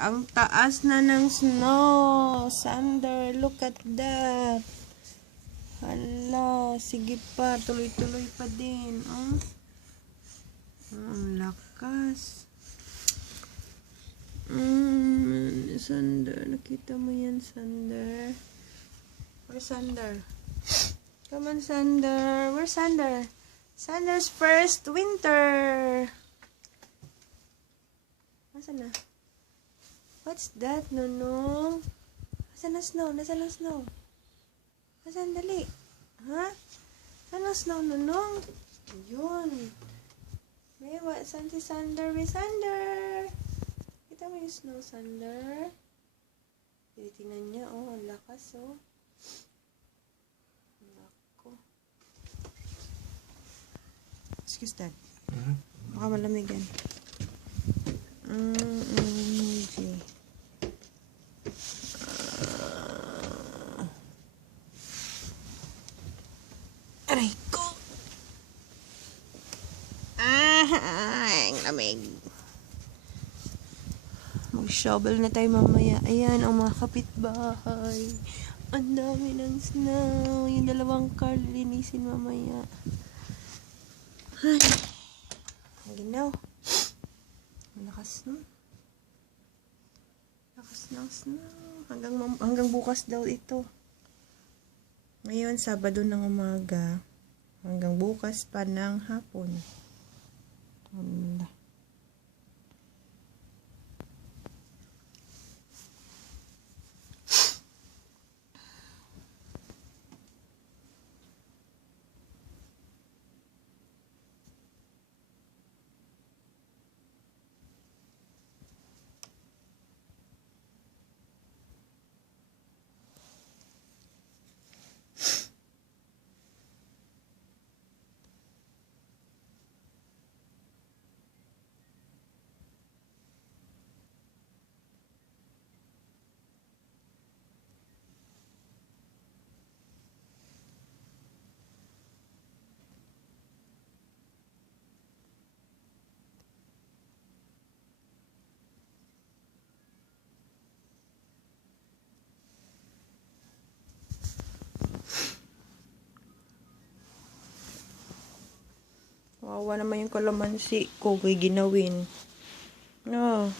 Ang taas na ng snow. Sander, look at that. Hala, sige pa. Tuloy-tuloy pa din. Oh. Ang lakas. Sander, nakita mo yan, Sander? Where's Sander? Come on, Sander. Where's Sander? Sander's first winter. Nasaan na? What's that, Nonong? Nasaan na snow? Nasaan na snow? Nasaan, dali? Ha? Nasaan na snow, Nonong? Yun. May what? Saan si Sander? May Sander! Kita mo yung snow, Sander? Tingnan niya, oh. Ang lakas, oh. Nako. Excuse that. Baka malamig yan. Okay. Aray ko! Ang lamig. Mag-shovel na tayo mamaya. Ayan, ang mga kapitbahay. Ang dami ng snow. Yung dalawang car, linisin mamaya. Ay. Ang ginaw. Lakas no? Lakas ng snow. Hanggang bukas daw ito. Ngayon, Sabado ng umaga. Hanggang bukas pa ng hapon. Allah. Wawa naman yung kalamansi ko kay ginawin. No.